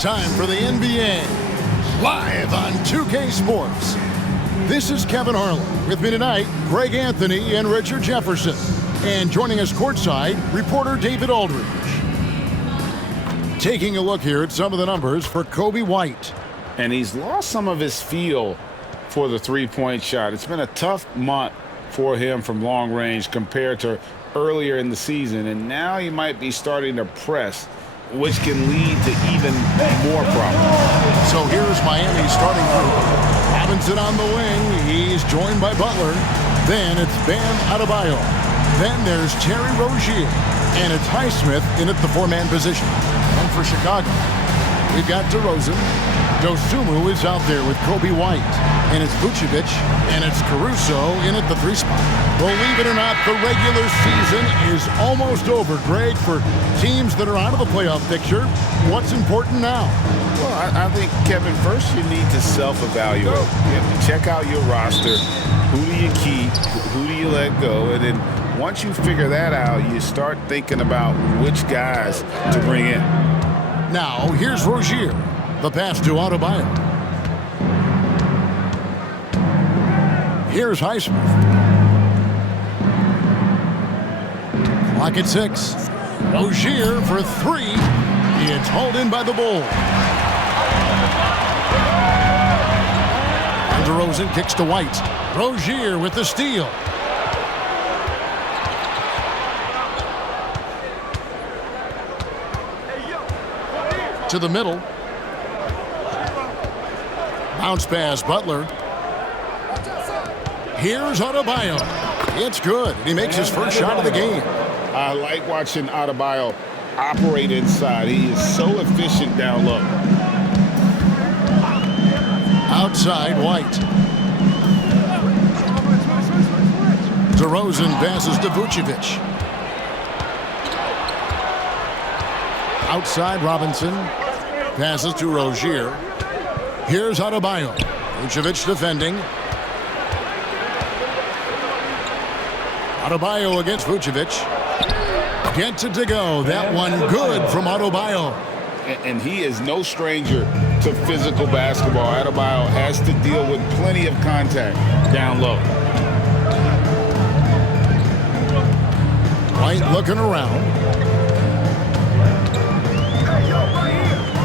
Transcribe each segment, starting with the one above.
time for the NBA, live on 2K Sports. This is Kevin Harlan. With me tonight, Greg Anthony and Richard Jefferson. And joining us courtside, reporter David Aldridge. Taking a look here at some of the numbers for Coby White. And he's lost some of his feel for the three-point shot. It's been a tough month for him from long range compared to earlier in the season. And now he might be starting to press, which can lead to even more problems. So here's Miami's starting group. Robinson on the wing. He's joined by Butler. Then it's Bam Adebayo. Then there's Terry Rozier. And it's Highsmith in at the four-man position. And for Chicago, we've got DeRozan. Dosunmu is out there with Coby White. And it's Vucevic. And it's Caruso in at the three spot. Believe it or not, the regular season is almost over, Greg. For teams that are out of the playoff picture, what's important now? Well, I think, Kevin, first you need to self-evaluate. You have to check out your roster. Who do you keep? Who do you let go? And then once you figure that out, you start thinking about which guys to bring in. Now, here's Rozier. The pass to Adebayo. Here's Highsmith. Clock at 6. Rozier for three. It's hauled in by the Bulls. And DeRozan kicks to White. Rozier with the steal. To the middle. Bounce pass, Butler. Here's Adebayo. It's good. He makes his first shot of the game. I like watching Adebayo operate inside. He is so efficient down low. Outside, White. DeRozan passes to Vucevic. Outside, Robinson. Passes to Rozier. Here's Adebayo. Vucevic defending. Adebayo against Vucevic. Gets it to go. That one good from Adebayo. And he is no stranger to physical basketball. Adebayo has to deal with plenty of contact down low. White looking around.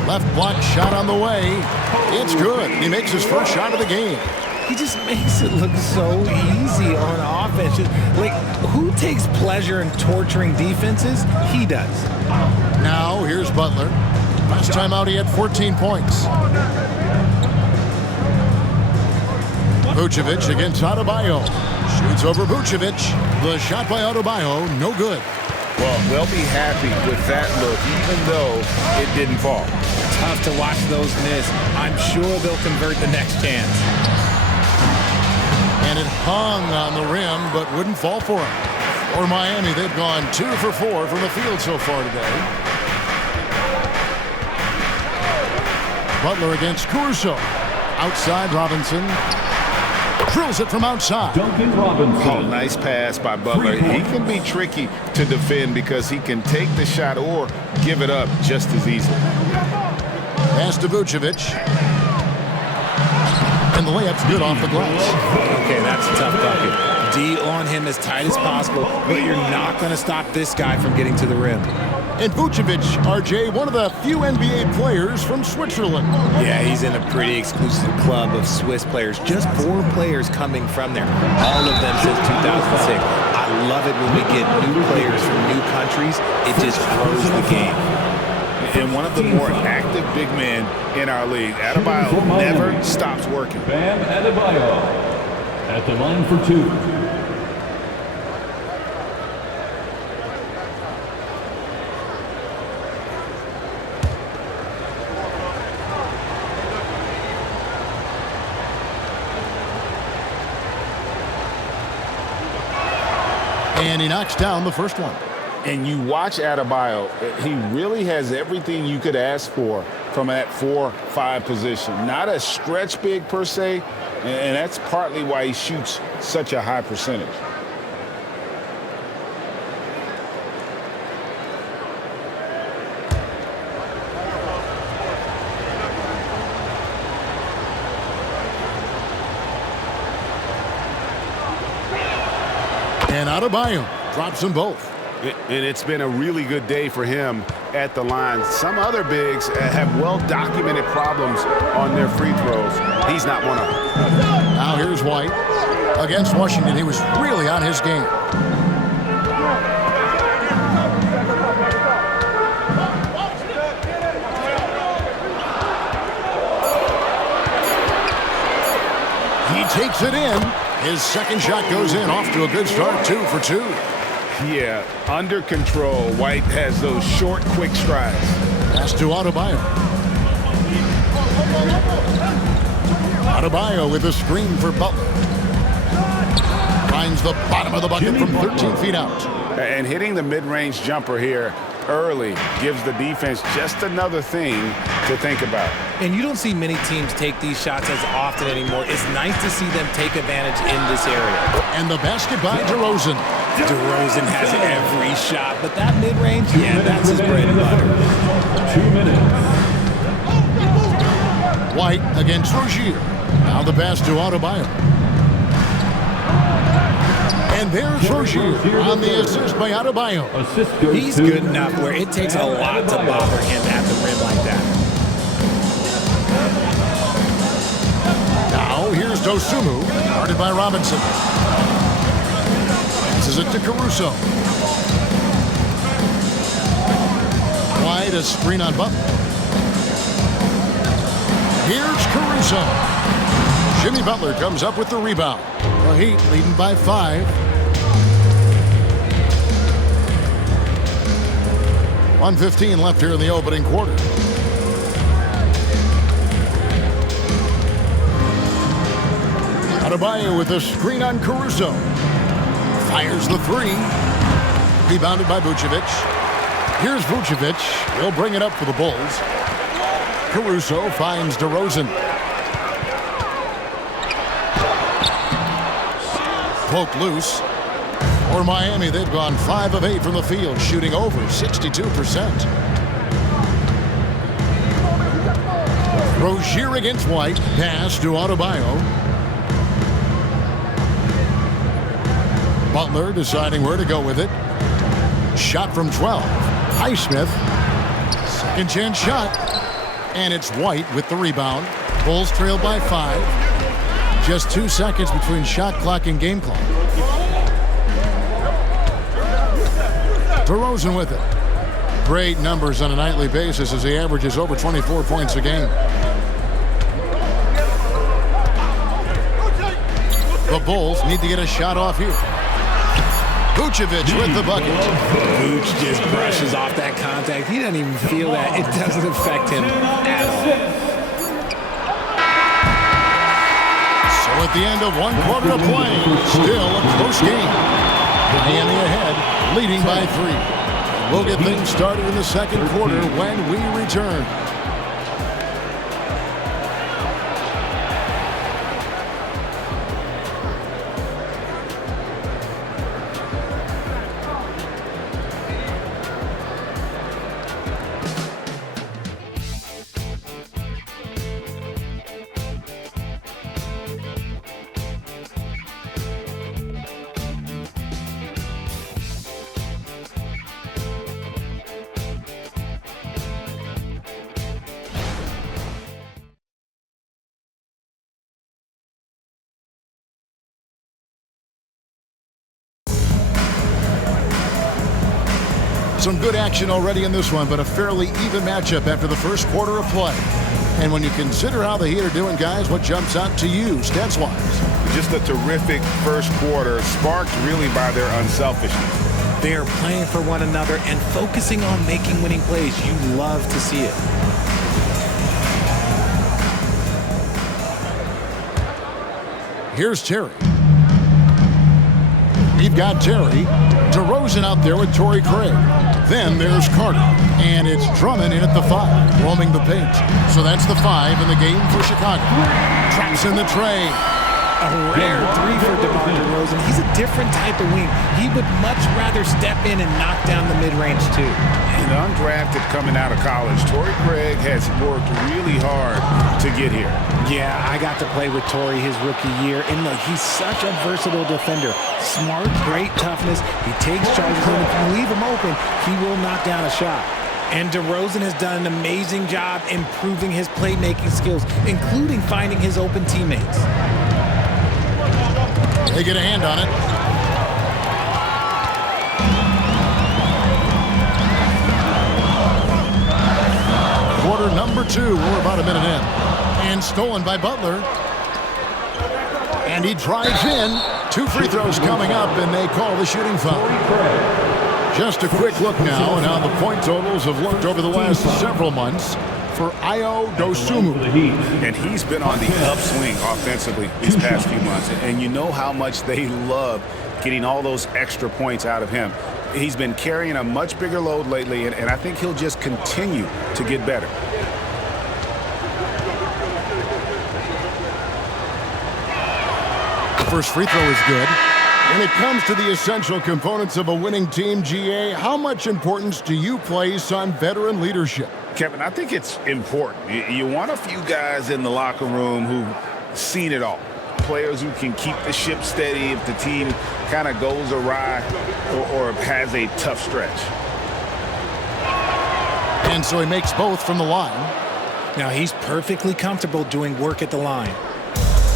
Left block shot on the way. It's good. He makes his first shot of the game. He just makes it look so easy on offense. Like, who takes pleasure in torturing defenses? He does. Now, here's Butler. Last time out, he had 14 points. Vucevic against Adebayo. Shoots over Vucevic. The shot by Adebayo, no good. Well, they'll be happy with that look, even though it didn't fall. Tough to watch those miss. I'm sure they'll convert the next chance. And it hung on the rim, but wouldn't fall for him. For Miami, they've gone 2 for 4 from the field so far today. Butler against Caruso. Outside, Robinson. Drills it from outside. Duncan Robinson. Oh, nice pass by Butler. He can be tricky to defend because he can take the shot or give it up just as easily. Pass to Vucevic. And the layup's good off the glass. Okay, that's a tough bucket. D on him as tight as possible, but you're not going to stop this guy from getting to the rim. And Vucevic, RJ, one of the few NBA players from Switzerland. Yeah, he's in a pretty exclusive club of Swiss players. Just 4 players coming from there. All of them since 2006. I love it when we get new players from new countries. It just grows the game. And one of the more active big men in our league. Adebayo never stops working. Bam Adebayo at the line for 2. And he knocks down the first one. And you watch Adebayo, he really has everything you could ask for from that 4-5 position. Not a stretch big per se, and that's partly why he shoots such a high percentage. And Adebayo drops them both. And it's been a really good day for him at the line. Some other bigs have well-documented problems on their free throws. He's not one of them. Now here's White. Against Washington, he was really on his game. He takes it in. His second shot goes in. Off to a good start, 2 for 2. Yeah, under control. White has those short, quick strides. Pass to Adebayo. Adebayo with a screen for Butler. Finds the bottom of the bucket from 13 feet out. And hitting the mid-range jumper here early gives the defense just another thing to think about. And you don't see many teams take these shots as often anymore. It's nice to see them take advantage in this area. And the basket by DeRozan. DeRozan has every shot, but that mid-range, yeah, that's his bread and butter. 2 minutes. White against Rozier. Now the pass to Adebayo. And there's Rozier on the assist by Adebayo. Assist goes He's to good enough where it takes a lot to bother him at the rim like that. Now here's Dosunmu, guarded by Robinson. Passes it to Caruso. White, a screen on Butler. Here's Caruso. Jimmy Butler comes up with the rebound. The Heat leading by 5. 1:15 left here in the opening quarter. Adebayo with a screen on Caruso. Fires the 3. Rebounded by Vucevic. Here's Vucevic. He'll bring it up for the Bulls. Caruso finds DeRozan. Poke loose. For Miami, they've gone 5 of 8 from the field, shooting over 62%. Rozier against White. Pass to Adebayo. Butler deciding where to go with it. Shot from 12. Highsmith. Second chance shot. And it's White with the rebound. Bulls trail by 5. Just 2 seconds between shot clock and game clock. DeRozan with it. Great numbers on a nightly basis as he averages over 24 points a game. The Bulls need to get a shot off here. Vucevic with the bucket. Vooch just brushes off that contact. He doesn't even feel that. It doesn't affect him at all. So at the end of 1 quarter of play, still a close game. Miami ahead, leading by 3. We'll get things started in the second quarter when we return. Some good action already in this one, but a fairly even matchup after the first quarter of play. And when you consider how the Heat are doing, guys, what jumps out to you, stats-wise? Just a terrific first quarter, sparked really by their unselfishness. They are playing for one another and focusing on making winning plays. You love to see it. Here's Terry. We've got Terry. DeRozan out there with Torrey Craig. Then there's Carter. And it's Drummond in at the 5, roaming the paint. So that's the 5 in the game for Chicago. Traps in the tray. A rare 3 for DeMar DeRozan. He's a different type of wing. He would much rather step in and knock down the mid-range too. And undrafted coming out of college, Torrey Craig has worked really hard to to get here. Yeah, I got to play with Torrey his rookie year, and look, he's such a versatile defender. Smart, great toughness. He takes charges, and if you leave him open, he will knock down a shot. And DeRozan has done an amazing job improving his playmaking skills, including finding his open teammates. They get a hand on it. Quarter number 2. We're about a minute in. And stolen by Butler. And he drives in. 2 free throws coming up, and they call the shooting foul. Just a quick look now at how the point totals have looked over the last several months for Ayo Dosunmu. And he's been on the upswing offensively these past few months. And you know how much they love getting all those extra points out of him. He's been carrying a much bigger load lately, and I think he'll just continue to get better. The first free throw is good. When it comes to the essential components of a winning team, GA, how much importance do you place on veteran leadership? Kevin, I think it's important. You want a few guys in the locker room who've seen it all. Players who can keep the ship steady if the team kind of goes awry or has a tough stretch. And so he makes both from the line. Now, he's perfectly comfortable doing work at the line.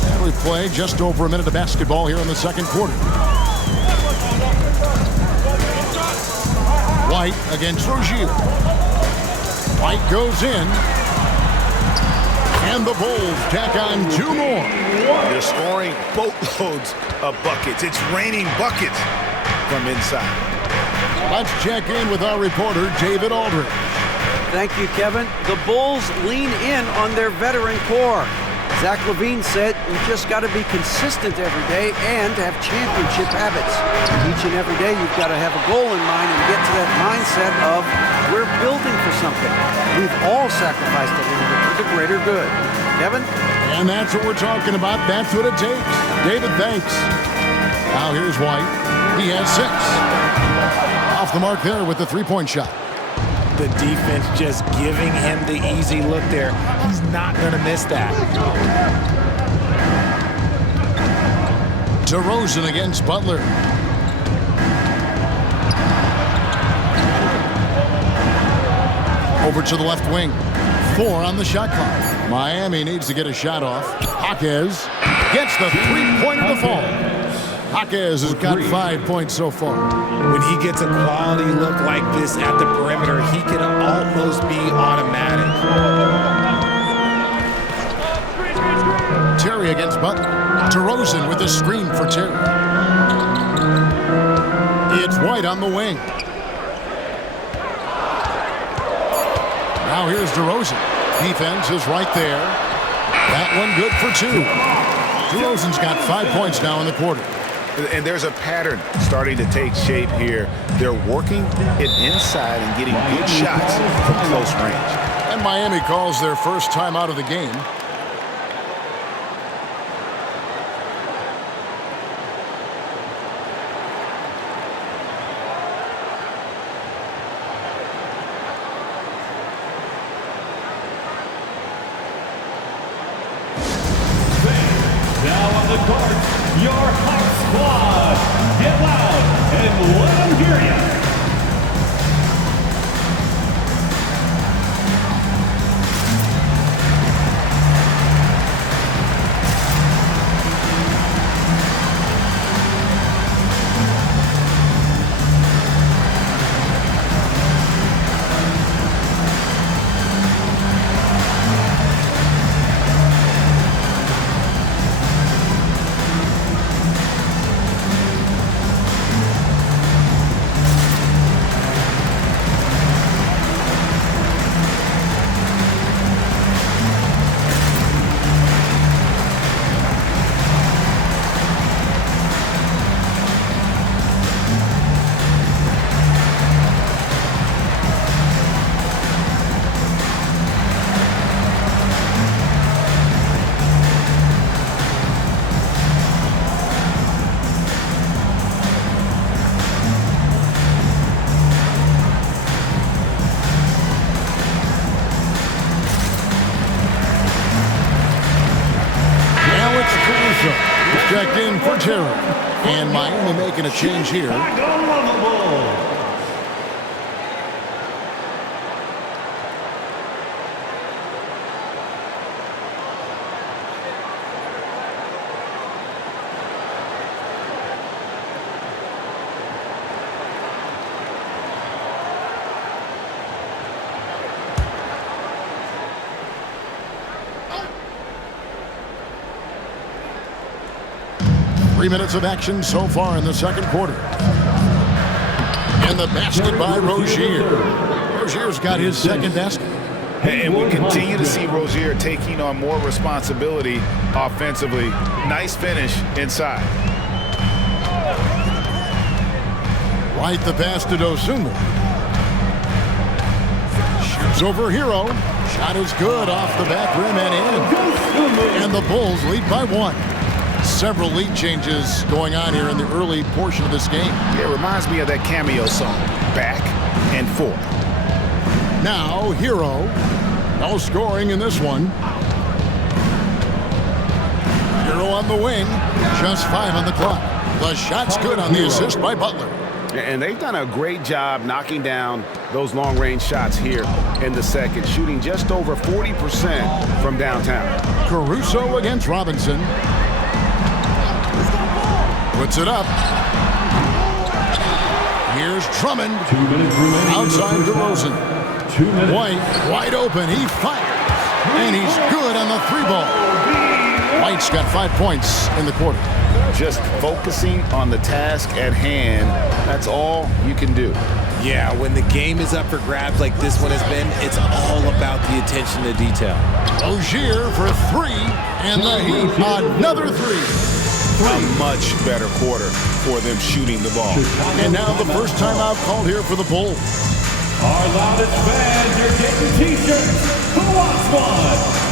And we play just over a minute of basketball here in the second quarter. White against Rozier. White goes in. And the Bulls tack on 2 more. They're scoring boatloads of buckets. It's raining buckets from inside. Let's check in with our reporter, David Aldridge. Thank you, Kevin. The Bulls lean in on their veteran core. Zach LaVine said, "We just got to be consistent every day and have championship habits. Each and every day, you've got to have a goal in mind and get to that mindset of we're building for something. We've all sacrificed a little bit for the greater good." Kevin? And that's what we're talking about. That's what it takes. David, thanks. Now here's White. He has 6. Off the mark there with the 3-point shot. The defense just giving him the easy look there. He's not going to miss that. DeRozan against Butler. Over to the left wing. 4 on the shot clock. Miami needs to get a shot off. Jaquez gets the 3-point of the fall. Jaquez has got 5 points so far. When he gets a quality look like this at the perimeter, he can almost be automatic. Terry against Butler. DeRozan with a screen for Terry. It's White on the wing. Now here's DeRozan. Defense is right there. That one good for 2. DeRozan's got 5 points now in the quarter. And there's a pattern starting to take shape here. They're working it inside and getting good shots from close range. And Miami calls their first time out of the game. Now on the court, your Hawk Squad. Get loud and let them hear you. Caruso is checked in for Terry. And Miami making a change here. Unlovable. 3 minutes of action so far in the second quarter. And the basket by Rozier. Rozier's got his second basket. And we continue to see Rozier taking on more responsibility offensively. Nice finish inside. Right the pass to Dosunmu. Shoots over Hero. Shot is good off the back rim and in. And the Bulls lead by 1. Several lead changes going on here in the early portion of this game. It reminds me of that cameo song, Back and Forth. Now, Hero. No scoring in this one. Hero on the wing. Just 5 on the clock. The shot's good on the assist by Butler. And they've done a great job knocking down those long-range shots here in the second, shooting just over 40% from downtown. Caruso against Robinson. Puts it up. Here's Drummond. 2 minutes remaining. Outside DeRozan. 2 minutes. White, wide open. He fires. And he's good on the 3-ball. White's got 5 points in the quarter. Just focusing on the task at hand, that's all you can do. Yeah, when the game is up for grabs like this one has been, it's all about the attention to detail. Rozier for 3. And the Heat, another 3. A much better quarter for them shooting the ball. And now the first timeout called here for the Bulls. Our loudest fans are getting t-shirts. Who wants one?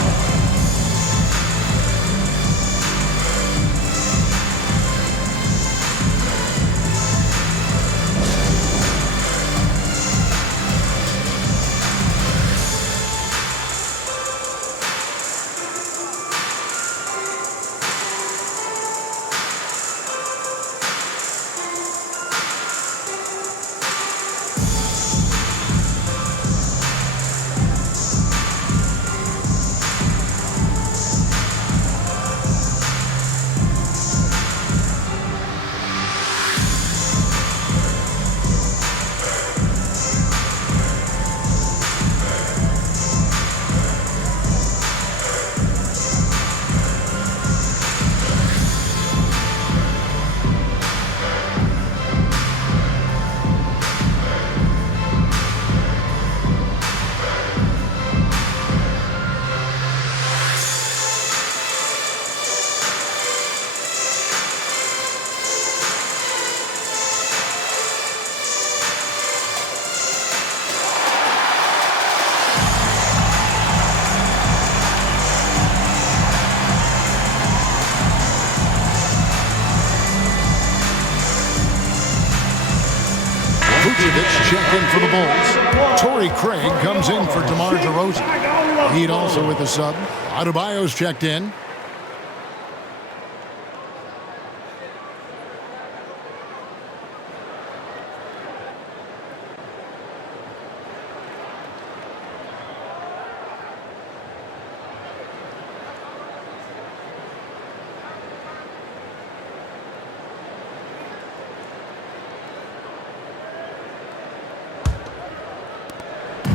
Vucevic checked in for the Bulls. Torrey Craig comes in for DeMar DeRozan. Heat also with the sub. Adebayo's checked in.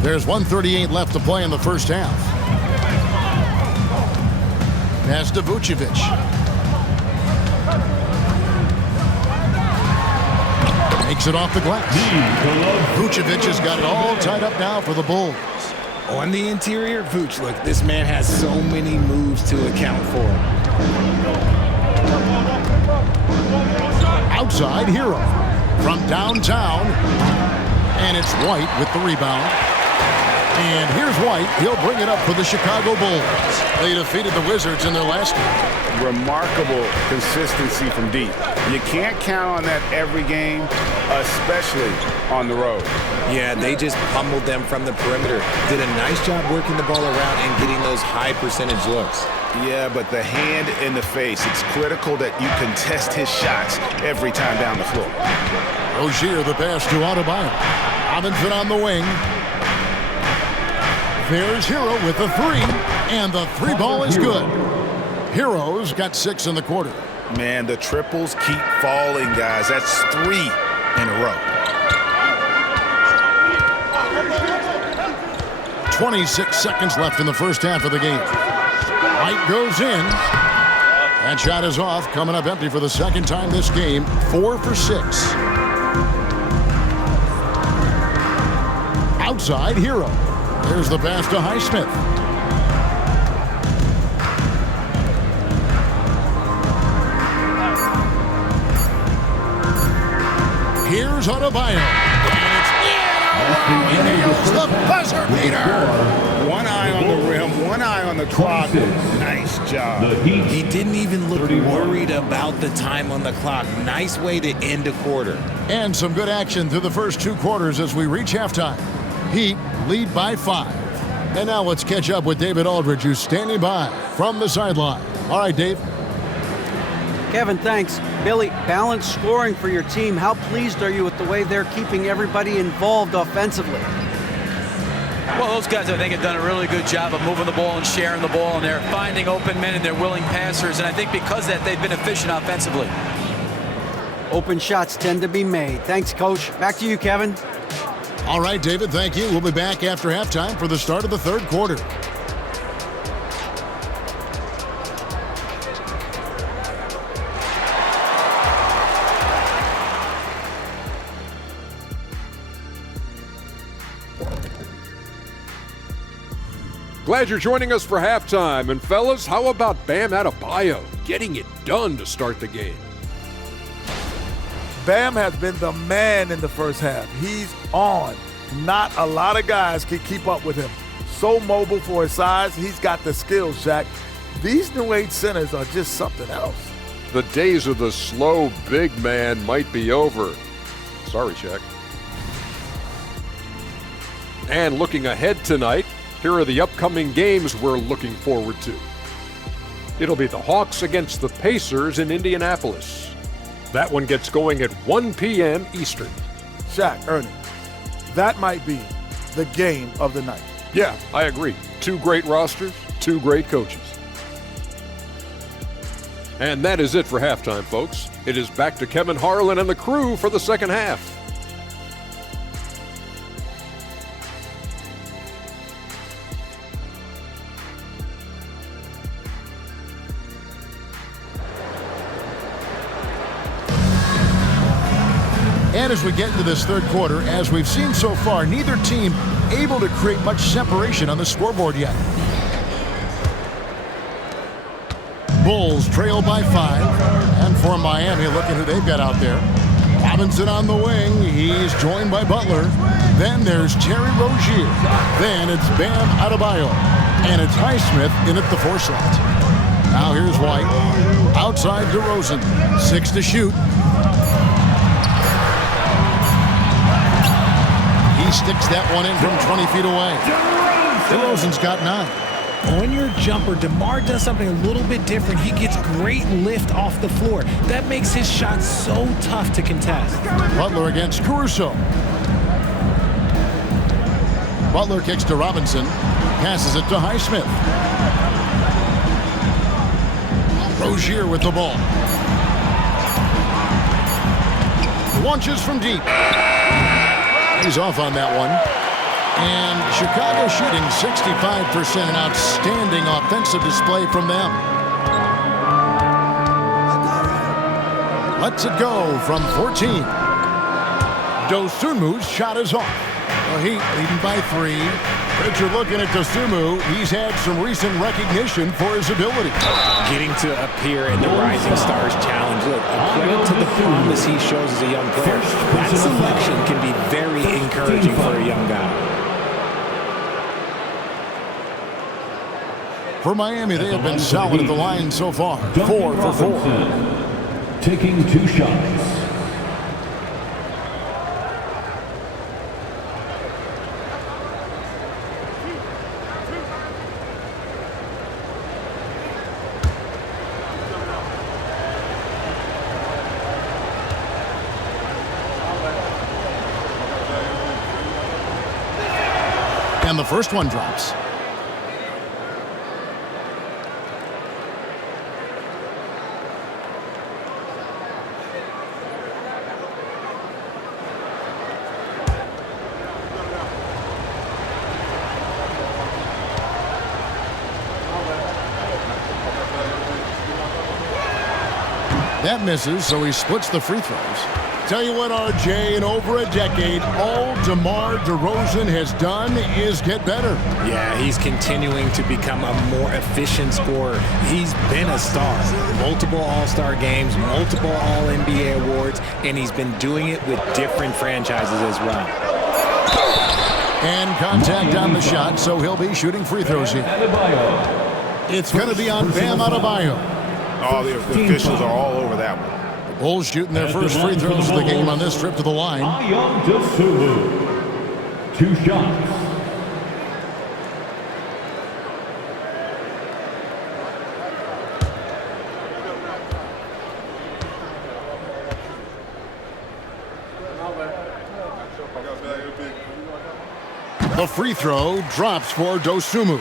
There's 1:38 left to play in the first half. Pass to Vucevic. Makes it off the glass. Vucevic has got it all tied up now for the Bulls. On the interior, Vooch, look, this man has so many moves to account for. Outside, Hero. From downtown. And it's White with the rebound. And here's White. He'll bring it up for the Chicago Bulls. They defeated the Wizards in their last game. Remarkable consistency from deep. You can't count on that every game, especially on the road. Yeah, they just pummeled them from the perimeter. Did a nice job working the ball around and getting those high percentage looks. Yeah, but the hand in the face, it's critical that you contest his shots every time down the floor. Rozier, the pass to Adebayo. Robinson on the wing. There's Hero with the three, and the three ball is good. Hero's got 6 in the quarter. Man, the triples keep falling, guys. That's 3 in a row. 26 seconds left in the first half of the game. White goes in. That shot is off, coming up empty for the second time this game. 4 for 6. Outside, Hero. There's the pass to Highsmith. Here's Adebayo. And it's in. He nails the buzzer beater. One eye on the rim, one eye on the clock. Nice job. He didn't even look worried about the time on the clock. Nice way to end a quarter. And some good action through the first 2 quarters as we reach halftime. Heat lead by 5. And now let's catch up with David Aldridge, who's standing by from the sideline. All right, Dave. Kevin, thanks. Billy, balanced scoring for your team. How pleased are you with the way they're keeping everybody involved offensively? Well, those guys, I think, have done a really good job of moving the ball and sharing the ball, and they're finding open men and they're willing passers, and I think because of that, they've been efficient offensively. Open shots tend to be made. Thanks, Coach. Back to you, Kevin. All right, David, thank you. We'll be back after halftime for the start of the third quarter. Glad you're joining us for halftime. And fellas, how about Bam Adebayo getting it done to start the game? Bam has been the man in the first half. He's on. Not a lot of guys can keep up with him. So mobile for his size. He's got the skills, Jack. These New Age centers are just something else. The days of the slow big man might be over. Sorry, Shaq. And looking ahead tonight, here are the upcoming games we're looking forward to. It'll be the Hawks against the Pacers in Indianapolis. That one gets going at 1 p.m. Eastern. Shaq, Ernie, that might be the game of the night. Yeah, I agree. 2 great rosters, 2 great coaches. And that is it for halftime, folks. It is back to Kevin Harlan and the crew for the second half. And as we get into this third quarter, as we've seen so far, neither team able to create much separation on the scoreboard yet. Bulls trail by 5. And for Miami, look at who they've got out there. Robinson on the wing. He's joined by Butler. Then there's Terry Rozier. Then it's Bam Adebayo. And it's Highsmith in at the 4 slot. Now here's White. Outside DeRozan. 6 to shoot. Sticks that one in from 20 feet away. DeRozan's got 9. On your jumper, DeMar does something a little bit different. He gets great lift off the floor. That makes his shot so tough to contest. Butler against Caruso. Butler kicks to Robinson. Passes it to Highsmith. Rozier with the ball. Launches from deep. He's off on that one. And Chicago shooting 65%, an outstanding offensive display from them. Lets it go from 14. Dosunmu's shot is off. The Heat leading by 3. Richard looking at Dosunmu. He's had some recent recognition for his ability. Getting to appear in the Rising Stars Challenge. Look, a credit to the promise he shows as a young player. That selection can be very encouraging for a young guy. For Miami, they have been solid at the line so far. 4 for 4. Taking 2 shots. And the first one drops. That misses, so he splits the free throws. Tell you what, RJ, in over a decade, all DeMar DeRozan has done is get better. Yeah, he's continuing to become a more efficient scorer. He's been a star. Multiple All-Star games, multiple All-NBA awards, and he's been doing it with different franchises as well. And contact on the shot, so he'll be shooting free throws here. It's going to be on Bam Adebayo. Oh, the officials are all over that one. The Bulls shooting their first free throws of the game on this trip to the line. Ayo Dosunmu. 2 shots. The free throw drops for Dosunmu.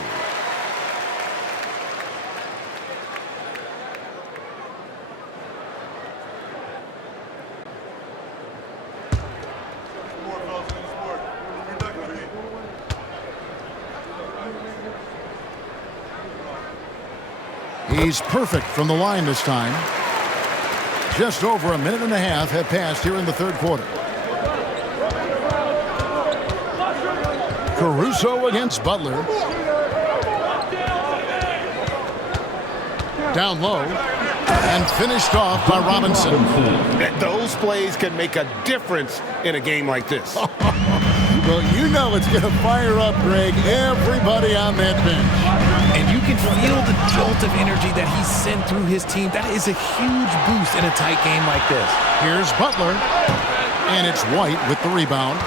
He's perfect from the line this time. Just over a minute and a half have passed here in the third quarter. Caruso against Butler. Down low. And finished off by Robinson. Those plays can make a difference in a game like this. Well, you know it's going to fire up, Greg, everybody on that bench. And you can feel the jolt of energy that he sent through his team. That is a huge boost in a tight game like this. Here's Butler. And it's White with the rebound.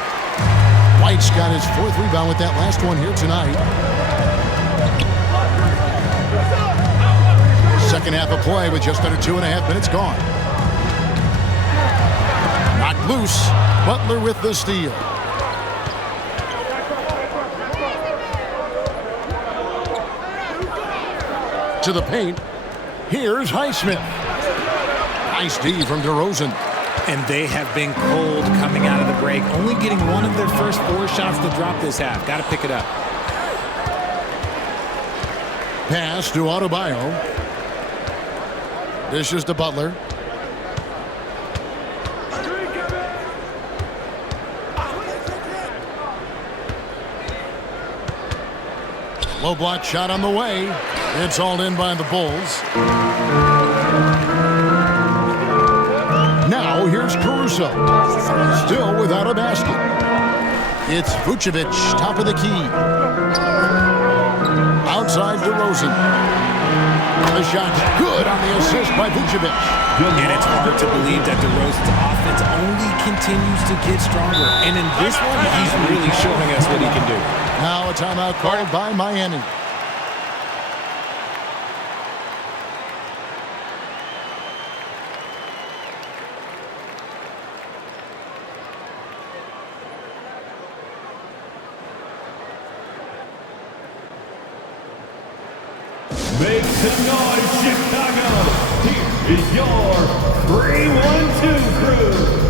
White's got his 4th rebound with that last one here tonight. Second half of play with just under 2.5 minutes gone. Knocked loose. Butler with the steal. To the paint. Here's Highsmith. Nice D from DeRozan. And they have been cold coming out of the break, only getting one of their first 4 shots to drop this half. Got to pick it up. Pass to Adebayo. Dishes to Butler. Low block shot on the way. It's all in by the Bulls. Now here's Caruso. Still without a basket. It's Vucevic, top of the key. Outside DeRozan. The shot's good on the assist by Vucevic. And it's hard to believe that DeRozan's offense only continues to get stronger. And in this one, he's really showing us what he can do. Now a timeout called by Miami. Make some noise, Chicago! Here is your 3-1-2 crew!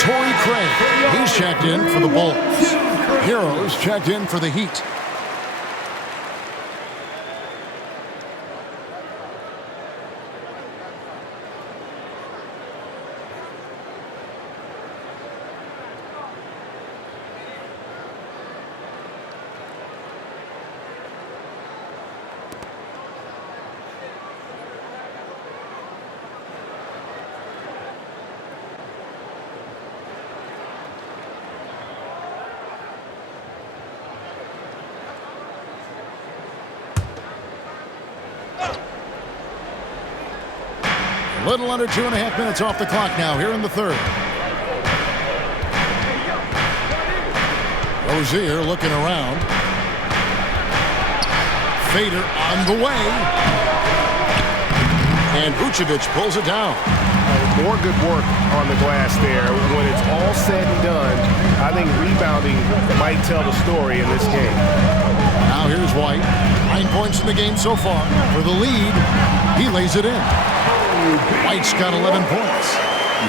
Torrey Craig, he's checked in for the Bulls. Heroes checked in for the Heat. A little under 2.5 minutes off the clock now here in the third. Rozier looking around. Fader on the way. And Vucevic pulls it down. More good work on the glass there. When it's all said and done, I think rebounding might tell the story in this game. Now here's White. 9 points in the game so far. For the lead, he lays it in. White's got 11 points.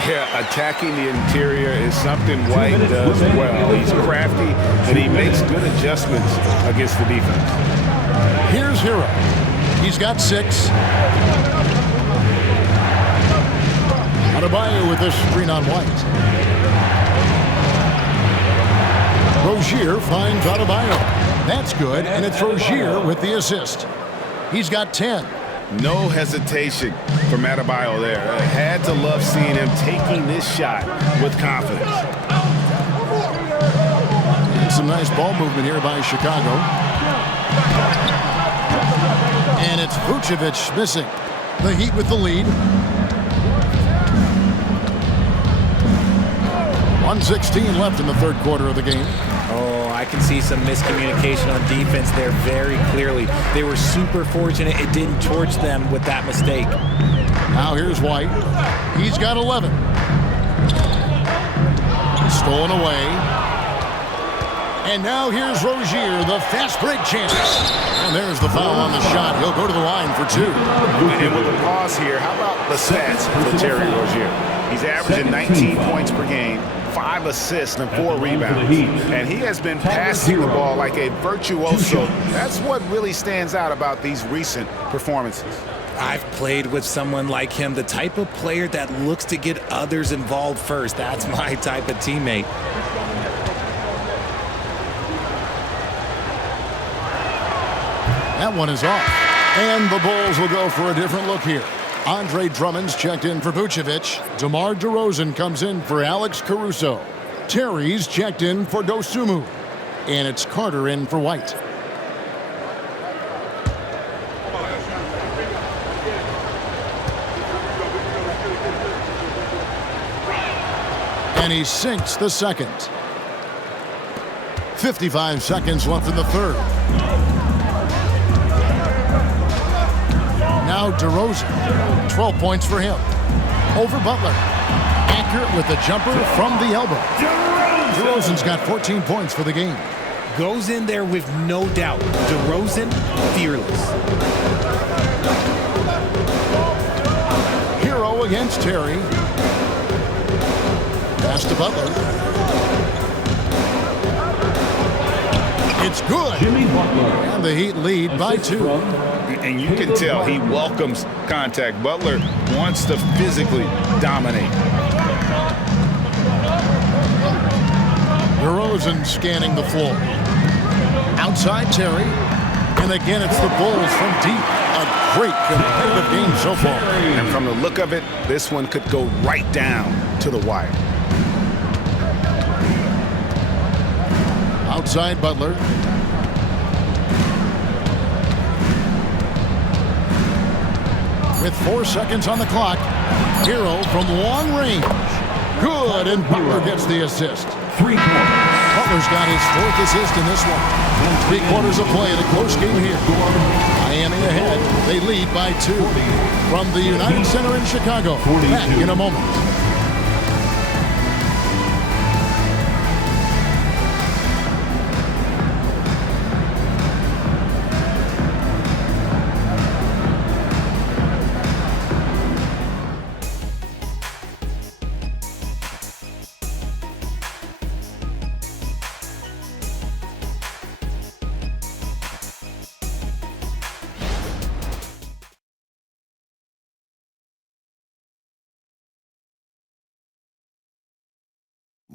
Yeah, attacking the interior is something White does well. He's crafty, and he makes good adjustments against the defense. Here's Hero. He's got 6. Adebayo with this screen on White. Rozier finds Adebayo. That's good, and it's Rozier with the assist. He's got 10. No hesitation from Adebayo there. I had to love seeing him taking this shot with confidence. And some nice ball movement here by Chicago. And it's Vucevic missing. The Heat with the lead. 1:16 left in the third quarter of the game. Oh, I can see some miscommunication on defense there very clearly. They were super fortunate it didn't torch them with that mistake. Now here's White. He's got 11. Stolen away. And now here's Rozier, the fast break chance. And there's the foul on the shot. He'll go to the line for 2. And with a pause here, how about the stats for Terry Rozier? He's averaging 19 points per game, 5 assists and 4 rebounds. And he has been passing the ball like a virtuoso. That's what really stands out about these recent performances. I've played with someone like him, the type of player that looks to get others involved first. That's my type of teammate. That one is off. And the Bulls will go for a different look here. Andre Drummond's checked in for Vucevic. DeMar DeRozan comes in for Alex Caruso. Terry's checked in for Dosunmu. And it's Carter in for White. And he sinks the second. 55 seconds left in the third. Now DeRozan, 12 points for him. Over Butler. Accurate with the jumper from the elbow. DeRozan's got 14 points for the game. Goes in there with no doubt. DeRozan, fearless. Hero against Terry. Pass to Butler. It's good. Jimmy Butler. And the Heat lead by 2. And you can tell he welcomes contact. Butler wants to physically dominate. DeRozan scanning the floor. Outside Terry. And again, it's the Bulls from deep. A great competitive game so far. And from the look of it, this one could go right down to the wire. Outside Butler. With 4 seconds on the clock, Hero from long range. Good, and Butler gets the assist. 3 points. Butler's got his 4th assist in this one. 3 quarters of play in a close game here. Miami ahead. They lead by 2. From the United Center in Chicago. Back in a moment.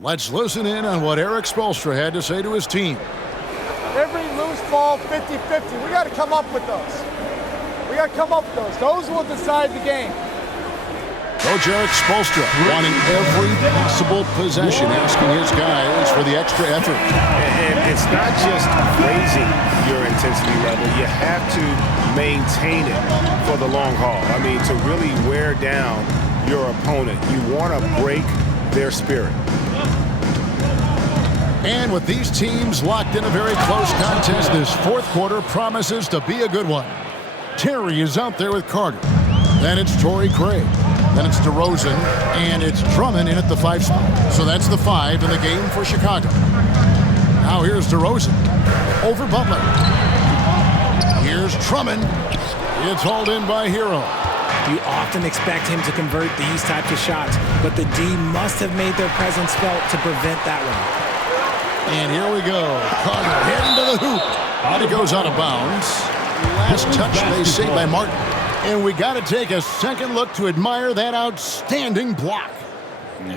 Let's listen in on what Eric Spoelstra had to say to his team. Every loose ball, 50-50. We got to come up with those. We got to come up with those. Those will decide the game. Coach Eric Spoelstra wanting every possible possession, asking his guys for the extra effort. And it's not just raising your intensity level. You have to maintain it for the long haul. I mean, to really wear down your opponent, you want to break their spirit. And with these teams locked in a very close contest, this fourth quarter promises to be a good one. Terry is out there with Carter. Then it's Torrey Craig. Then it's DeRozan, and it's Drummond in at the 5 spot. So that's the 5 in the game for Chicago. Now here's DeRozan over Butler. Here's Drummond. It's hauled in by Hero. You often expect him to convert these types of shots, but the D must have made their presence felt to prevent that one. And here we go. Carter heading to the hoop. And it goes out of bounds. Last touch, they say, by Martin. And we got to take a second look to admire that outstanding block.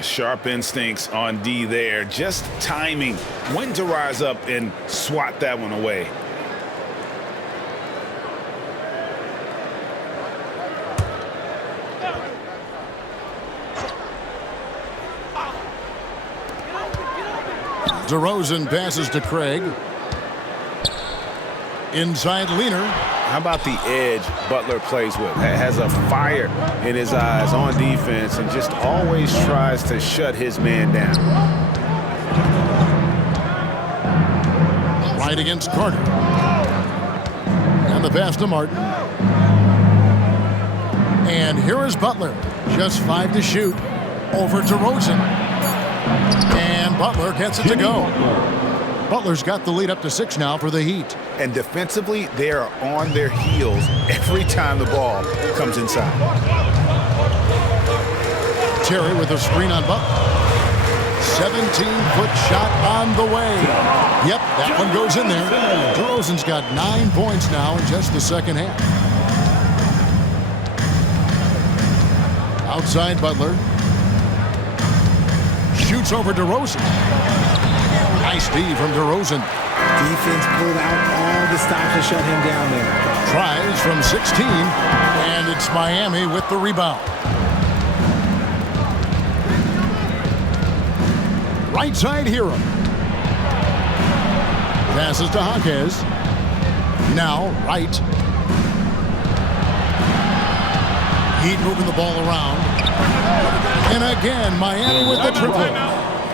Sharp instincts on D there. Just timing when to rise up and swat that one away. DeRozan passes to Craig. Inside Leaner. How about the edge Butler plays with? Has a fire in his eyes on defense and just always tries to shut his man down. Right against Carter. And the pass to Martin. And here is Butler. Just 5 to shoot. Over to DeRozan. And Butler gets it to go. Butler's got the lead up to 6 now for the Heat. And defensively, they are on their heels every time the ball comes inside. Terry with a screen on Butler. 17-foot shot on the way. Yep, that one goes in there. DeRozan's got 9 points now in just the second half. Outside Butler. Shoots over DeRozan. Nice D from DeRozan. Defense pulled out all the stops to shut him down there. Tries from 16, and it's Miami with the rebound. Right side Hero. Passes to Jaquez. Now right. Heat moving the ball around. And again, Miami with the triple.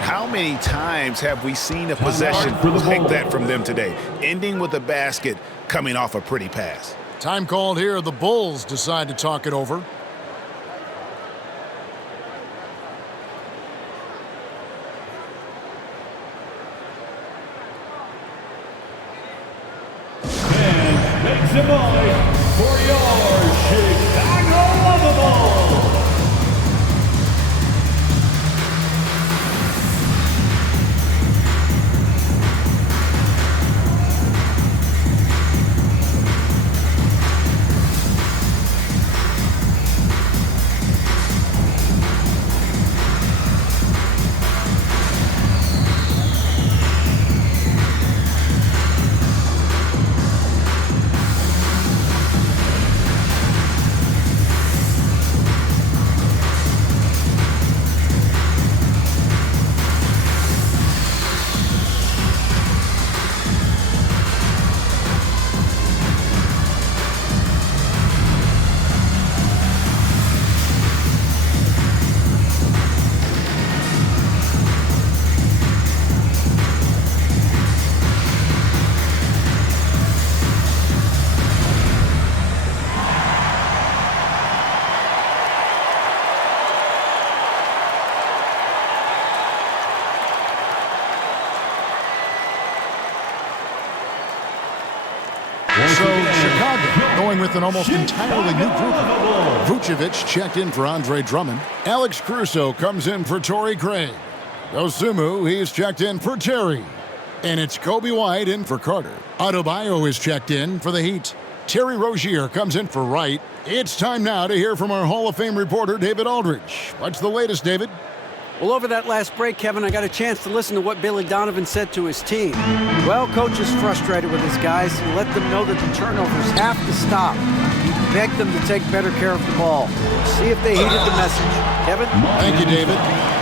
How many times have we seen a possession like that from them today, ending with a basket coming off a pretty pass? Time called here. The Bulls decide to talk it over. And make some noise for your Chicago Lovables. So Chicago going with an almost entirely new group. Vucevic checked in for Andre Drummond. Alex Caruso comes in for Torrey Craig. Dosunmu, he's checked in for Terry. And it's Kobe White in for Carter. Adebayo is checked in for the Heat. Terry Rozier comes in for Wright. It's time now to hear from our Hall of Fame reporter, David Aldridge. What's the latest, David? Well, over that last break, Kevin, I got a chance to listen to what Billy Donovan said to his team. Well, coach is frustrated with his guys. He let them know that the turnovers have to stop. He begged them to take better care of the ball. See if they heeded the message. Kevin? Thank you, David.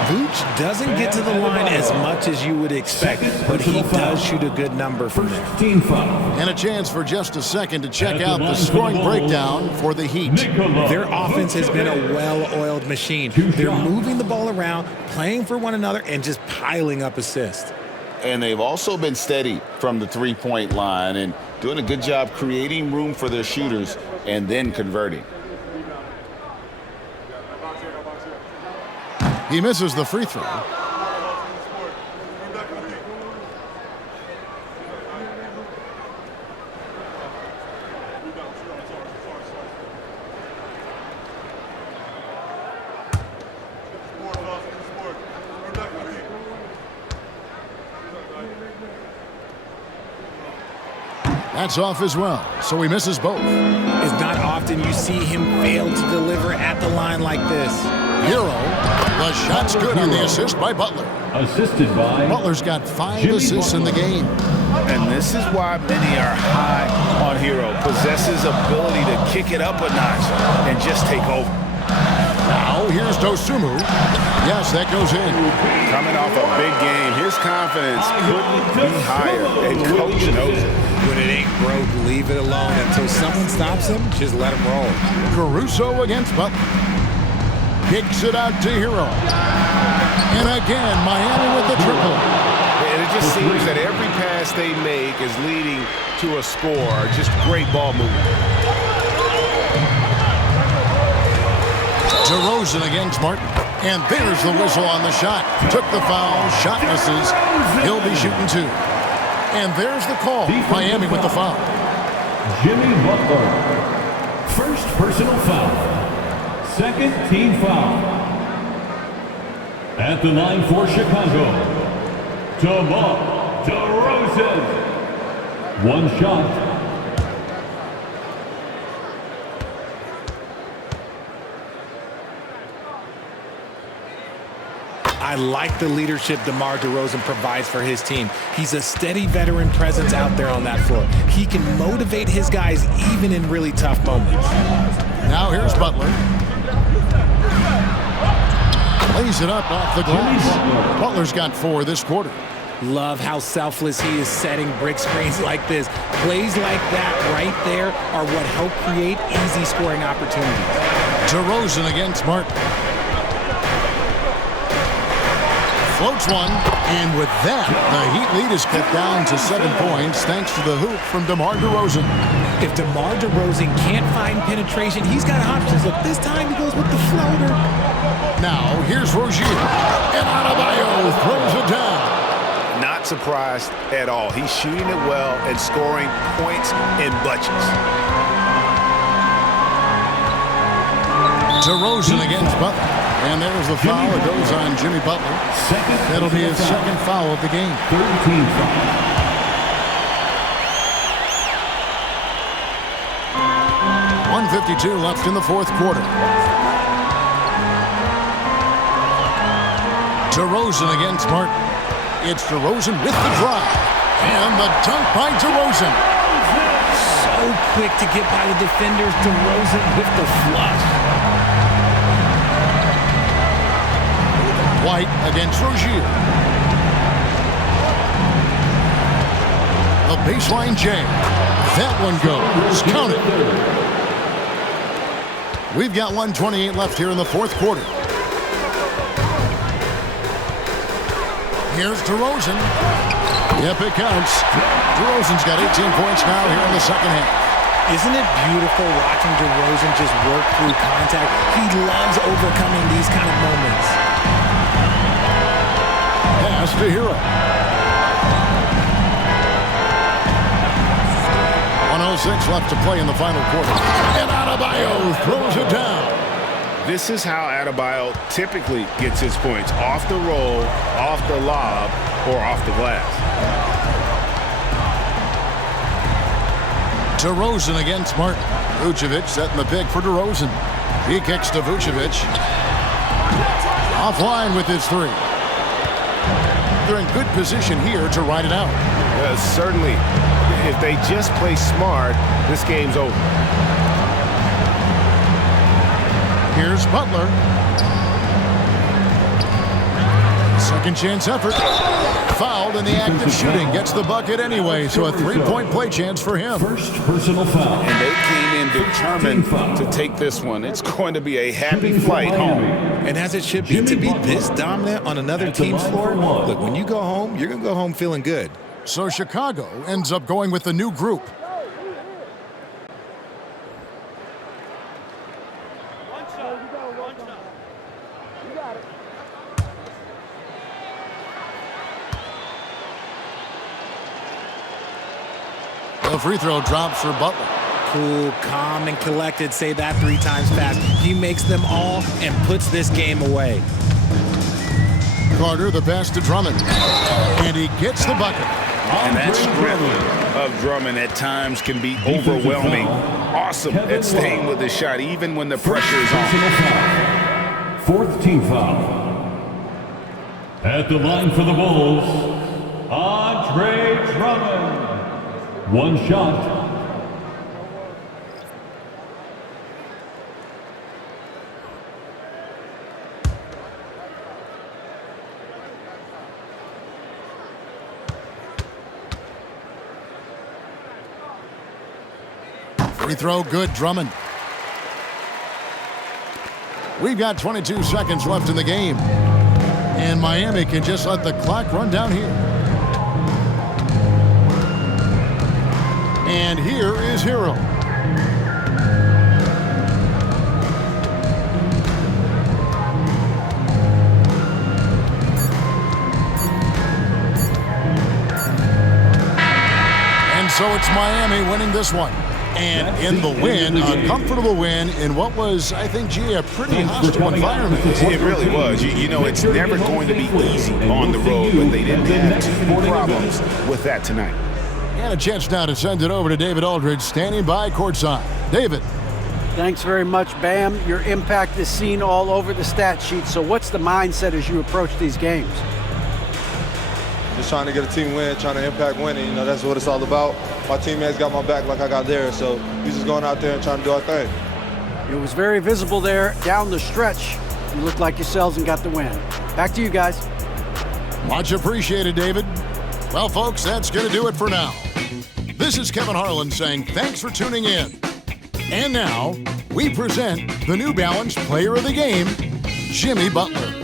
Vooch doesn't get to the line as much as you would expect, but he does shoot a good number from there. And a chance for just a second to check out the scoring breakdown for the Heat. Their offense has been a well-oiled machine. They're moving the ball around, playing for one another, and just piling up assists. And they've also been steady from the three-point line and doing a good job creating room for their shooters and then converting. He misses the free throw. That's off as well, so he misses both. It's not often you see him fail to deliver at the line like this. Hero, the shot's good on the assist by Butler. Assisted by Butler's got 5 assists in the game. And this is why many are high on Hero. Possesses ability to kick it up a notch and just take over. Now here's Dosunmu. Yes, that goes in. Coming off a big game, his confidence couldn't be higher, and coach knows it. When it ain't broke, leave it alone until someone stops him. Just let him roll. Caruso against Butler. Kicks it out to Hero. And again, Miami with the triple. And it just seems that every pass they make is leading to a score. Just great ball movement. DeRozan against Martin. And there's the whistle on the shot. Took the foul. Shot misses. He'll be shooting 2. And there's the call. Miami with the foul. Jimmy Butler. First personal foul. Second team foul. At the line for Chicago, DeMar DeRozan. One shot. I like the leadership DeMar DeRozan provides for his team. He's a steady veteran presence out there on that floor. He can motivate his guys even in really tough moments. Now here's Butler. Lays it up off the glass. Butler's got 4 this quarter. Love how selfless he is setting brick screens like this. Plays like that right there are what help create easy scoring opportunities. DeRozan against Martin. Floats one, and with that, the Heat lead is cut down to 7 points thanks to the hoop from DeMar DeRozan. If DeMar DeRozan can't find penetration, he's got options. Look, this time he goes with the floater. Now, here's Rozier, and Adebayo throws it down. Not surprised at all. He's shooting it well and scoring points in bunches. DeRozan against Butler. And there's the foul. It goes on Jimmy Butler. That'll be his second foul of the game. 13 foul. .152 left in the fourth quarter. DeRozan against Martin. It's DeRozan with the drive. And the dunk by DeRozan. So quick to get by the defenders. DeRozan with the flush. White against Rozier. The baseline J. That one goes. Count it. We've got 1:28 left here in the fourth quarter. Here's DeRozan. Yep, it counts. DeRozan's got 18 points now here in the second half. Isn't it beautiful watching DeRozan just work through contact? He loves overcoming these kind of moments. Pass to Hero. 1:06 left to play in the final quarter. And Adebayo throws it down. This is how Adebayo typically gets his points. Off the roll, off the lob, or off the glass. DeRozan against Martin. Vucevic setting the pick for DeRozan. He kicks to Vucevic. Offline with his three. They're in good position here to ride it out. Certainly, if they just play smart, this game's over. Here's Butler. Second chance effort. Fouled in the act of shooting. Gets the bucket anyway, so a three-point play chance for him. First personal foul. And they came in determined to take this one. It's going to be a happy flight home. And as it should be, to be this dominant on another team's floor, look, when you go home, you're going to go home feeling good. So Chicago ends up going with the new group. The free throw drops for Butler. Cool, calm, and collected. Say that 3 times fast. He makes them all and puts this game away. Carter, the pass to Drummond. And he gets the bucket. And that strength of Drummond at times can be overwhelming. Awesome at staying with the shot, even when the pressure is on. Fourth team foul. At the line for the Bulls, Andre Drummond. One shot. Free throw, good, Drummond. We've got 22 seconds left in the game. And Miami can just let the clock run down here. And here is Hero. And so it's Miami winning this one. And in the win, a comfortable win in what was, I think, G, a pretty hostile environment. It really was. You know, it's never going to be easy on the road, but they didn't have too many problems with that tonight. And a chance now to send it over to David Aldridge, standing by courtside. David. Thanks very much, Bam. Your impact is seen all over the stat sheet. So what's the mindset as you approach these games? Just trying to get a team win, trying to impact winning. You know, that's what it's all about. My teammates got my back like I got theirs, so we just going out there and trying to do our thing. It was very visible there down the stretch. You looked like yourselves and got the win. Back to you guys. Much appreciated, David. Well, folks, that's going to do it for now. This is Kevin Harlan saying thanks for tuning in. And now, we present the New Balance Player of the Game, Jimmy Butler.